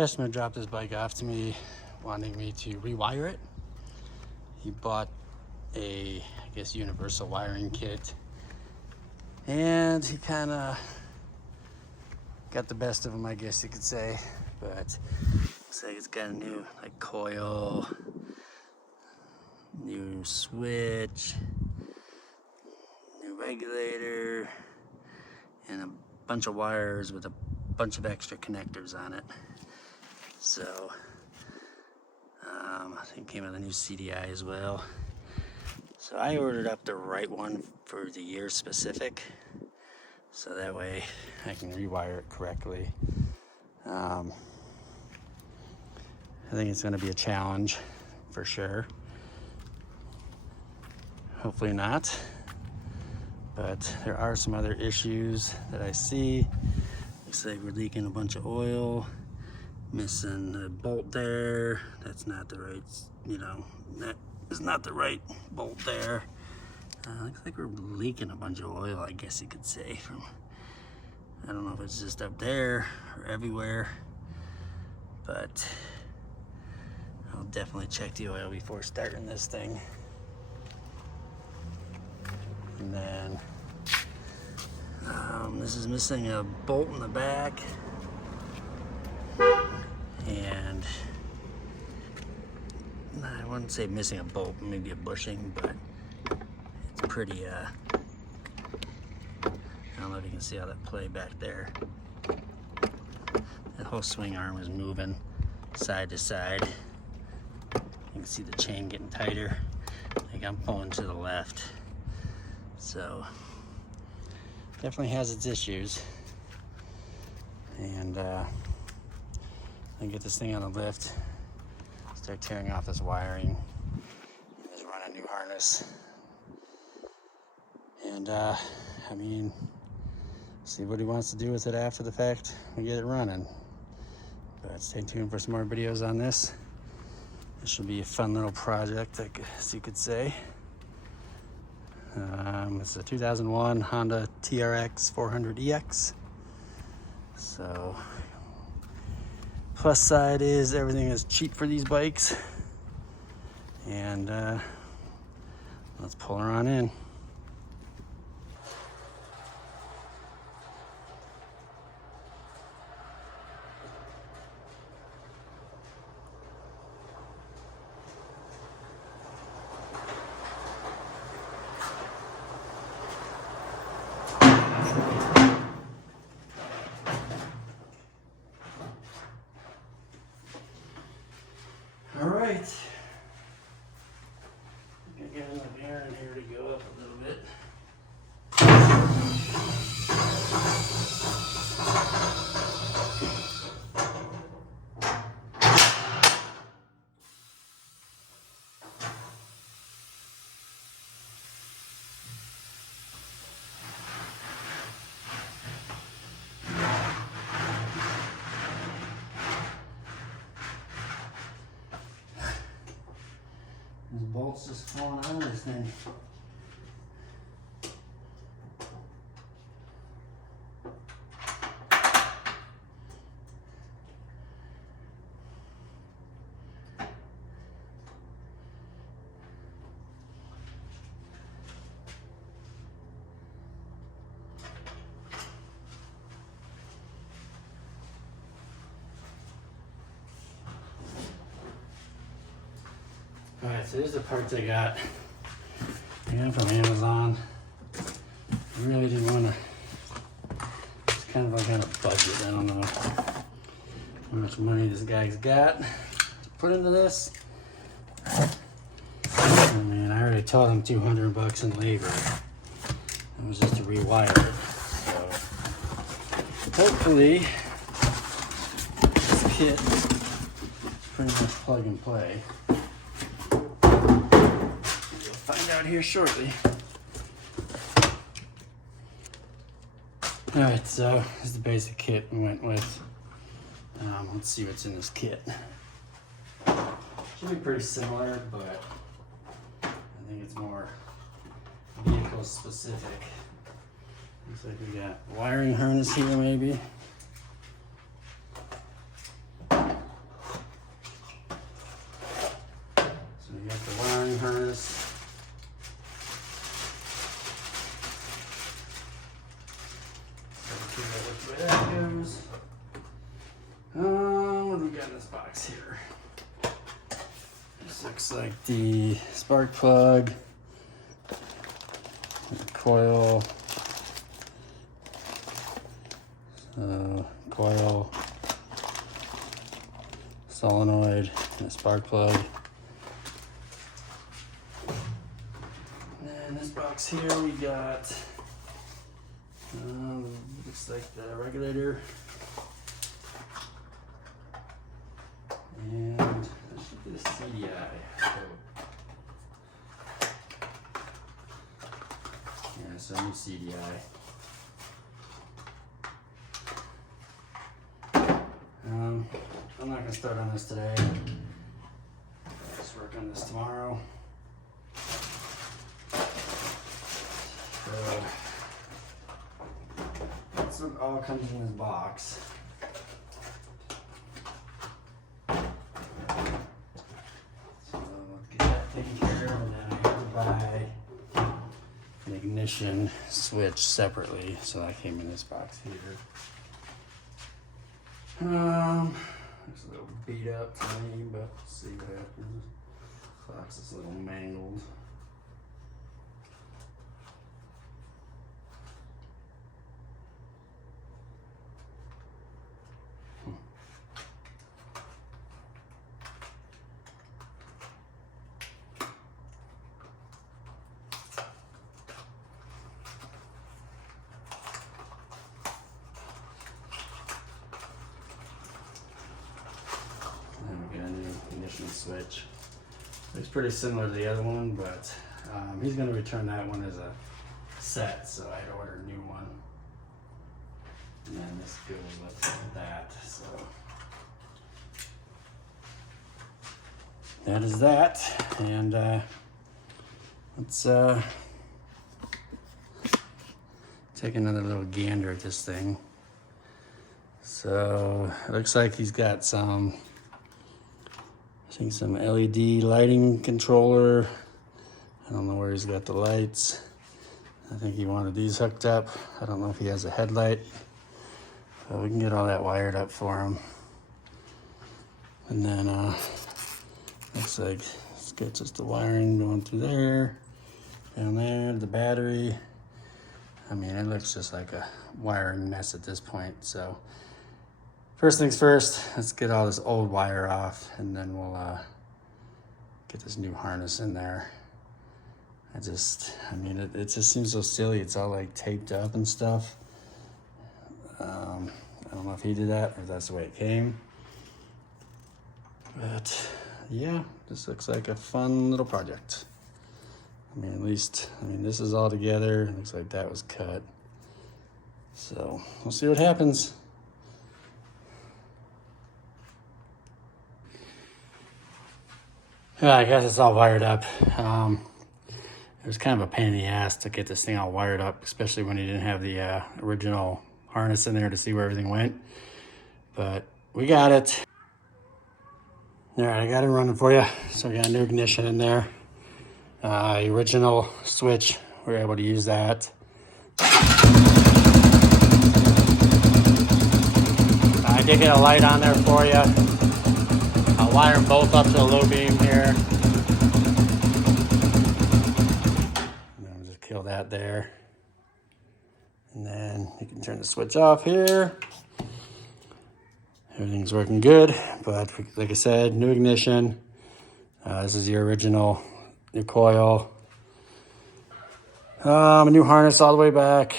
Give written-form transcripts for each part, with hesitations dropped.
Customer dropped his bike off to me, wanting me to rewire it. He bought a, I guess, universal wiring kit, and he kind of got the best of him, I guess you could say. But looks like it's got a new coil, new switch, new regulator, and a bunch of wires with a bunch of extra connectors on it. So I think it came with a new CDI as well. So I ordered up the right one for the year specific, so that way I can rewire it correctly. I think it's going to be a challenge for sure. Hopefully not, but there are some other issues that I see. Looks like we're leaking a bunch of oil, missing a bolt there. That's not the right, that is not the right bolt there. Looks like we're leaking a bunch of oil, I guess you could say. I don't know if it's just up there or everywhere, but I'll definitely check the oil before starting this thing. And then this is missing a bolt in the back, and I wouldn't say missing a bolt, maybe a bushing, but it's pretty, I don't know if you can see how that play back there. That whole swing arm is moving side to side. You can see the chain getting tighter. I think I'm pulling to the left. So definitely has its issues. And I get this thing on the lift, start tearing off this wiring, and just run a new harness. And I mean, see what he wants to do with it after the fact and get it running. But stay tuned for some more videos on this. This should be a fun little project, I guess you could say. It's a 2001 Honda TRX 400EX. So, plus side is everything is cheap for these bikes. And let's pull her on in. All right, I'm gonna get enough air in here to go up a little bit. These bolts just falling out of this thing. Alright, so here's the parts I got. I got from Amazon. I really didn't want to. It's kind of like on a budget. I don't know how much money this guy's got to put into this. Oh man, I already told him $200 in labor. It was just to rewire it. So hopefully this kit is pretty much plug and play. Find out here shortly. Alright, so this is the basic kit we went with. Let's see what's in this kit. Should be pretty similar, but I think it's more vehicle specific. Looks like we got wiring harness here maybe. And got in this box here? This looks like the spark plug, coil, coil, solenoid, and a spark plug. And in this box here we got, looks like the regulator. And there should be the CDI. Yeah, so new CDI. I'm not gonna start on this today. I'll just work on this tomorrow. So that's what all comes in this box. Taken care of, and then I have to buy an ignition switch separately, so that came in this box here. Looks a little beat up to me, but let's see what happens. Box is a little mangled. Switch. It's pretty similar to the other one, but he's going to return that one as a set, so I had to order a new one. And then this goes with that, so that is that. And let's take another little gander at this thing. So it looks like he's got some, I think, some LED lighting controller. I don't know where he's got the lights. I think he wanted these hooked up. I don't know if he has a headlight, but we can get all that wired up for him. And then looks like it's got just the wiring going through there, down there, the battery. I mean, it looks just like a wiring mess at this point. So first things first, let's get all this old wire off, and then we'll get this new harness in there. I mean, it just seems so silly. It's all like taped up and stuff. I don't know if he did that or if that's the way it came. But yeah, this looks like a fun little project. I mean, at least, this is all together. It looks like that was cut. So we'll see what happens. Yeah, I guess it's all wired up. It was kind of a pain in the ass to get this thing all wired up, especially when you didn't have the original harness in there to see where everything went. But we got it. All right, I got it running for you. So we got a new ignition in there. The original switch, we were able to use that. I did get a light on there for you. I'll wire them both up to the low beam here. And then we'll just kill that there. And then you can turn the switch off here. Everything's working good, but like I said, new ignition. This is the original, new coil. A new harness all the way back.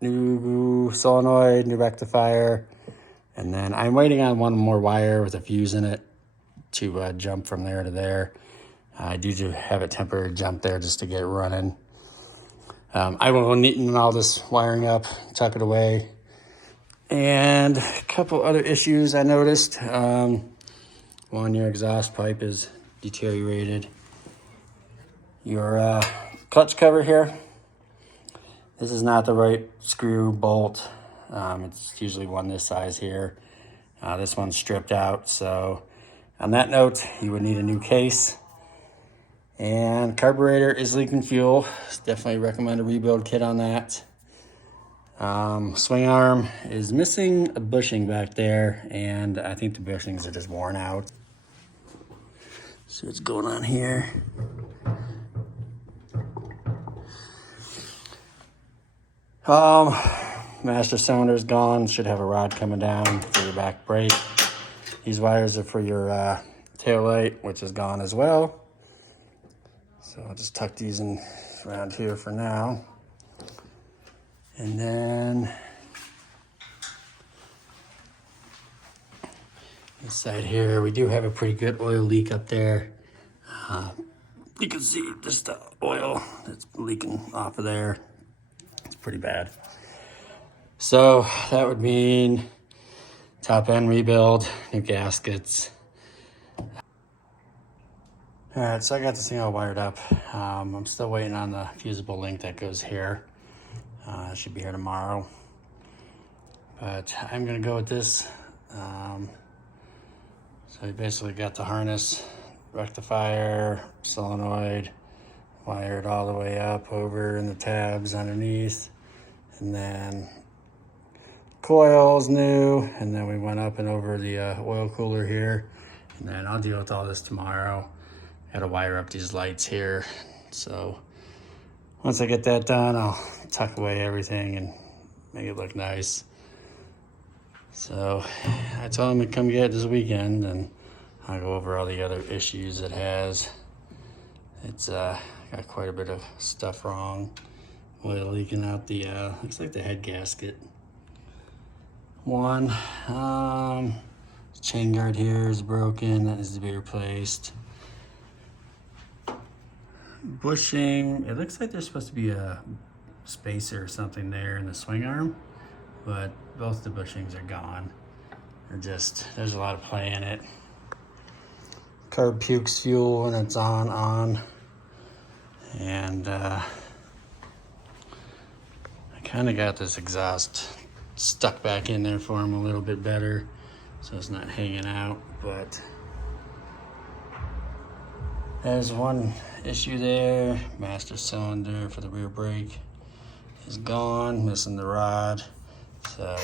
New solenoid, new rectifier. And then I'm waiting on one more wire with a fuse in it to jump from there to there. I do have a temporary jump there just to get it running. I will neaten all this wiring up, tuck it away. And a couple other issues I noticed. One, your exhaust pipe is deteriorated. Your clutch cover here, this is not the right screw bolt. It's usually one this size here. This one's stripped out, so on that note, you would need a new case. And carburetor is leaking fuel. Definitely recommend a rebuild kit on that. Swing arm is missing a bushing back there, and I think the bushings are just worn out. See what's going on here. Master cylinder's gone. Should have a rod coming down for your back brake. These wires are for your tail light, which is gone as well. So I'll just tuck these in around here for now. And then this side here, we do have a pretty good oil leak up there. You can see just the oil that's leaking off of there. It's pretty bad. So that would mean top end rebuild, new gaskets. All right, so I got this thing all wired up. I'm still waiting on the fusible link that goes here. It should be here tomorrow. But I'm gonna go with this. So you basically got the harness, rectifier, solenoid, wired all the way up over in the tabs underneath. And then coils new, and then we went up and over the oil cooler here. And then I'll deal with all this tomorrow. Gotta wire up these lights here. So once I get that done, I'll tuck away everything and make it look nice. So I told him to come get it this weekend, and I'll go over all the other issues it has. It's got quite a bit of stuff wrong. Oil leaking out the, looks like the head gasket. One, chain guard here is broken, that needs to be replaced. Bushing, it looks like there's supposed to be a spacer or something there in the swing arm, but both the bushings are gone. There's a lot of play in it. Carb pukes fuel when it's on. And I kind of got this exhaust stuck back in there for him a little bit better, so it's not hanging out, but there's one issue there. Master cylinder for the rear brake is gone, missing the rod. So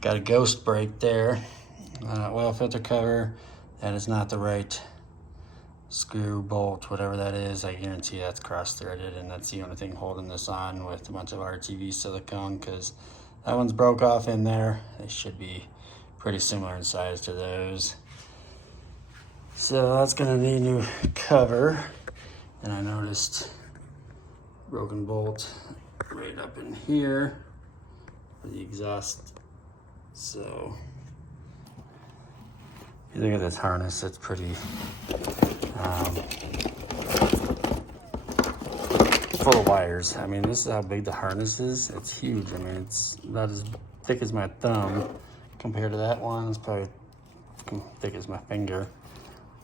got a ghost brake there. Oil filter cover, that is not the right screw, bolt, whatever that is. I guarantee that's cross-threaded, and that's the only thing holding this on with a bunch of RTV silicone, because that one's broke off in there. They should be pretty similar in size to those. So that's gonna need a new cover. And I noticed broken bolt right up in here for the exhaust. So if you look at this harness, it's pretty full of wires. I mean, this is how big the harness is. It's huge. I mean, it's about as thick as my thumb. Compared to that one, it's probably thick as my finger.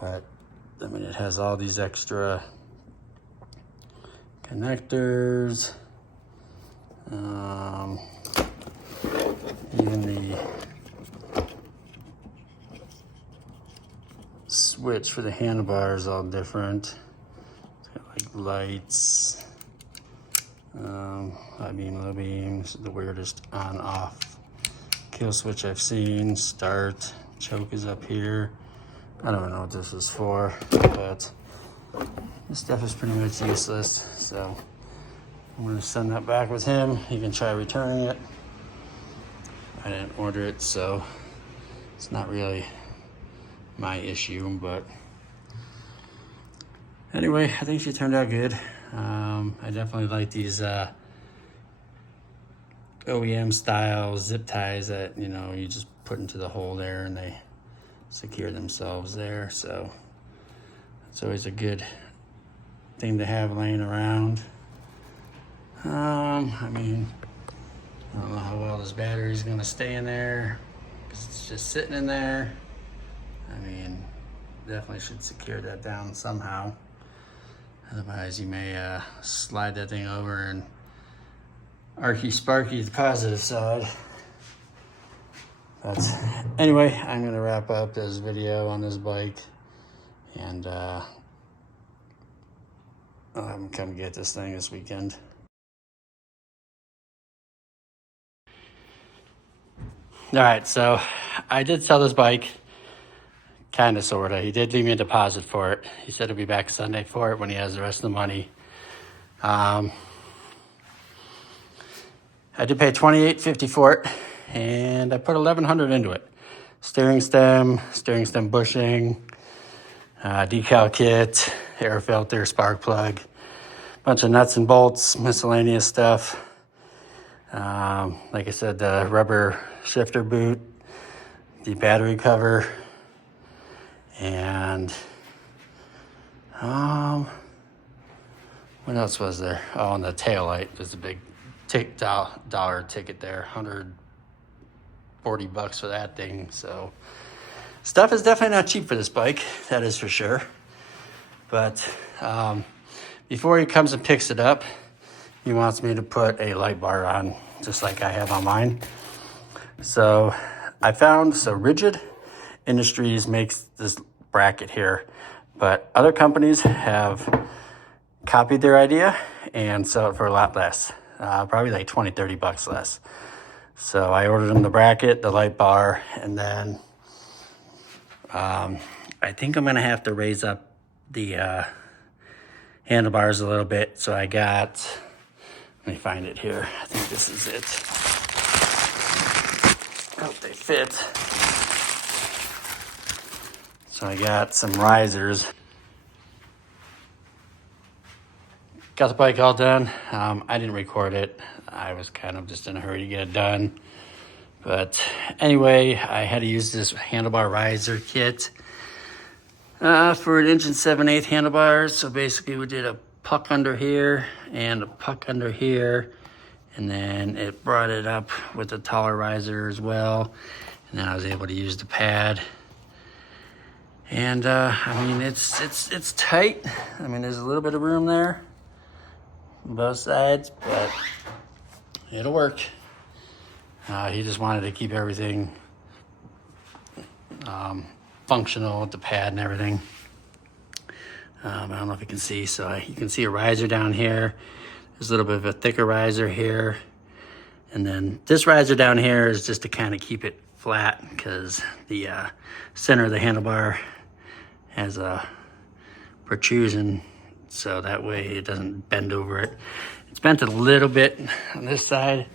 But I mean, it has all these extra connectors. Even the switch for the handlebar is all different. It's got like lights, high beam, low beam. This is the weirdest on-off kill switch I've seen. Start, choke is up here. I don't know what this is for, but this stuff is pretty much useless. So I'm gonna send that back with him. He can try returning it. I didn't order it, so it's not really my issue, but anyway, I think she turned out good. I definitely like these OEM style zip ties that, you know, you just put into the hole there and they secure themselves there. So it's always a good thing to have laying around. I mean, I don't know how well this battery is gonna stay in there because it's just sitting in there. I mean, definitely should secure that down somehow. Otherwise, you may slide that thing over and arky sparky the positive side. But anyway, I'm gonna wrap up this video on this bike, and I'll have him come get this thing this weekend. All right, so I did sell this bike, kind of, sort of. He did leave me a deposit for it. He said he'll be back Sunday for it when he has the rest of the money. I did pay $28.50 for it, and I put $1,100 into it. Steering stem bushing, decal kit, air filter, spark plug, bunch of nuts and bolts, miscellaneous stuff. Like I said, the rubber shifter boot, the battery cover, and what else was there? Oh, and the tail light was a big dollar ticket there, $140 for that thing. So stuff is definitely not cheap for this bike, that is for sure. But before he comes and picks it up, he wants me to put a light bar on, just like I have on mine. So I found, Rigid Industries makes this bracket here, but other companies have copied their idea and sell it for a lot less, probably like $20-$30 less. So I ordered them the bracket, the light bar, and then I think I'm gonna have to raise up the handlebars a little bit. So I got, let me find it here. I think this is it. Hope they fit. So I got some risers. Got the bike all done. I didn't record it. I was kind of just in a hurry to get it done. But anyway, I had to use this handlebar riser kit for an 1 7/8" handlebars. So basically we did a puck under here and a puck under here. And then it brought it up with a taller riser as well. And then I was able to use the pad. And I mean, it's tight. I mean, there's a little bit of room there on both sides, but it'll work. He just wanted to keep everything functional with the pad and everything. I don't know if you can see, so you can see a riser down here. There's a little bit of a thicker riser here. And then this riser down here is just to kind of keep it flat, because the center of the handlebar has a protrusion, so that way it doesn't bend over it. It's bent a little bit on this side.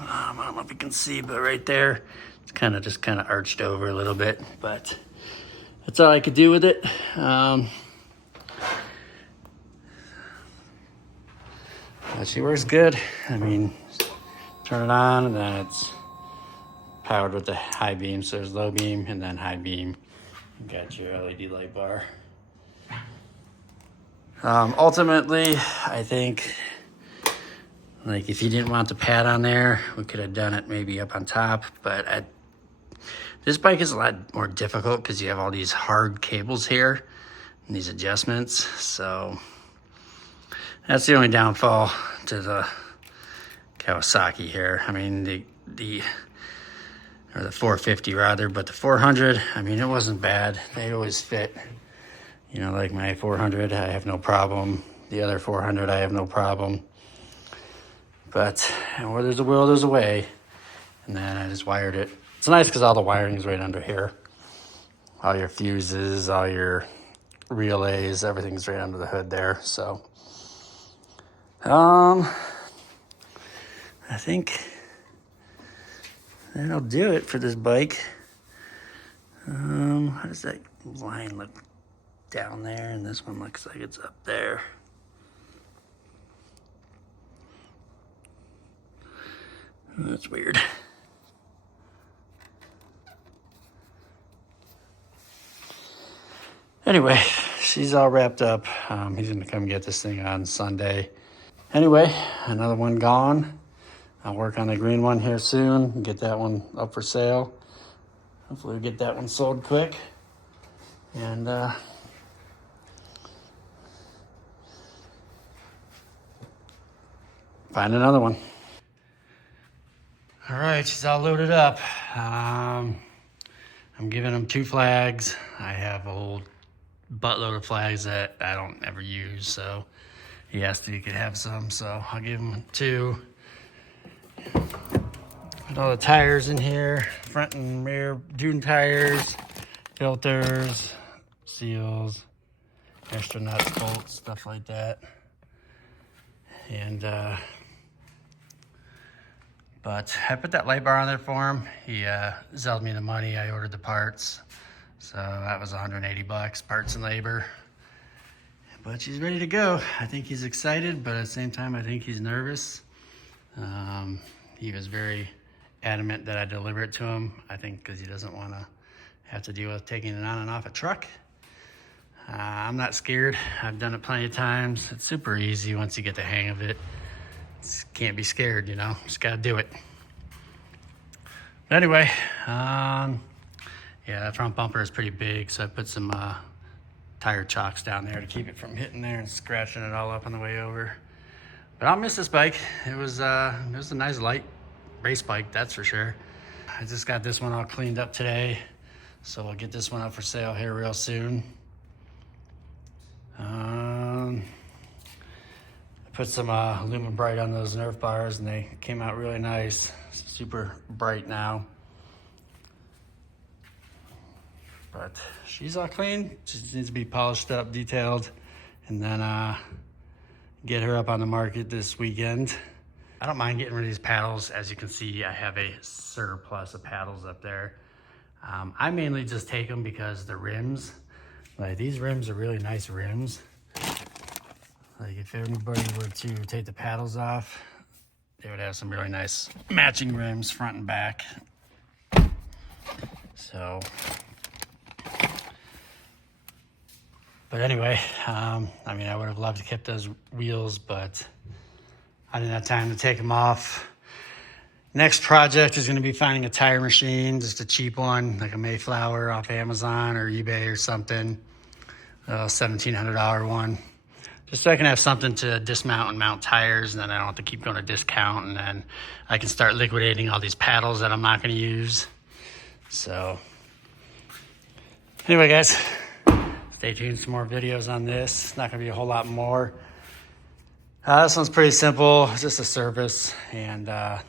I don't know if you can see, but right there, it's just kind of arched over a little bit, but that's all I could do with it. She works good. I mean, turn it on and then it's powered with the high beam. So there's low beam and then high beam. You got your LED light bar. Ultimately, I think, like, if you didn't want the pad on there, we could have done it maybe up on top, but this bike is a lot more difficult because you have all these hard cables here and these adjustments. So that's the only downfall to the Kawasaki here. I mean, the 450 rather, but the 400, I mean, it wasn't bad. They always fit. You know, like my 400, I have no problem. The other 400, I have no problem. But where there's a will, there's a way. And then I just wired it. It's nice because all the wiring is right under here. All your fuses, all your relays, everything's right under the hood there. So, I think that'll do it for this bike. How does that line look down there? And this one looks like it's up there. That's weird. Anyway, she's all wrapped up. He's gonna come get this thing on Sunday. Anyway, another one gone. I'll work on the green one here soon and get that one up for sale. Hopefully we'll get that one sold quick. And find another one. All right, she's all loaded up. I'm giving him 2 flags. I have a whole buttload of flags that I don't ever use, so he asked if he could have some, so I'll give him 2. Put all the tires in here, front and rear dune tires, filters, seals, extra nuts, bolts, stuff like that. And but I put that light bar on there for him. He zelled me the money. I ordered the parts, so that was 180 bucks, parts and labor. But she's ready to go. I think he's excited, but at the same time, I think he's nervous. He was very adamant that I deliver it to him. I think because he doesn't want to have to deal with taking it on and off a truck. I'm not scared. I've done it plenty of times. It's super easy once you get the hang of it. Can't be scared, you know, just gotta do it. But anyway, yeah, that front bumper is pretty big, so I put some tire chocks down there to keep it from hitting there and scratching it all up on the way over. But I'll miss this bike. It was a nice light race bike, that's for sure. I just got this one all cleaned up today, so I'll get this one up for sale here real soon. Put some Lumen Bright on those Nerf bars and they came out really nice. Super bright now. But she's all clean. She needs to be polished up, detailed, and then get her up on the market this weekend. I don't mind getting rid of these paddles. As you can see, I have a surplus of paddles up there. I mainly just take them because the rims, like these rims are really nice rims. Like if anybody were to take the paddles off, they would have some really nice matching rims front and back. So, but anyway, I mean, I would have loved to keep those wheels, but I didn't have time to take them off. Next project is going to be finding a tire machine, just a cheap one, like a Mayflower off Amazon or eBay or something, a $1,700 one. Just so I can have something to dismount and mount tires, and then I don't have to keep going to discount, and then I can start liquidating all these paddles that I'm not going to use. So anyway, guys, stay tuned, some more videos on this. It's not going to be a whole lot more. This one's pretty simple, just a service and a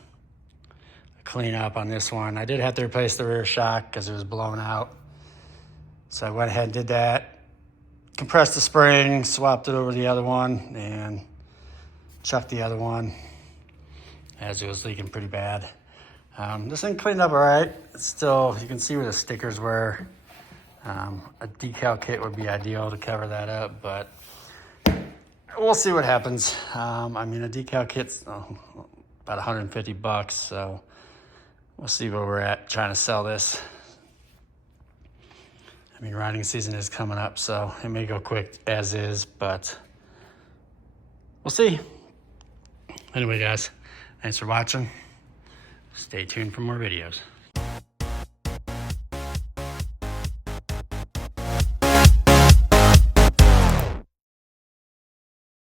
clean up on this one. I did have to replace the rear shock because it was blown out. So I went ahead and did that. Compressed the spring, swapped it over the other one, and chucked the other one as it was leaking pretty bad. This thing cleaned up all right. It's still, you can see where the stickers were. A decal kit would be ideal to cover that up, but we'll see what happens. I mean, a decal kit's about 150 bucks, so we'll see where we're at trying to sell this. I mean, riding season is coming up, so it may go quick as is, but we'll see. Anyway, guys, thanks for watching. Stay tuned for more videos.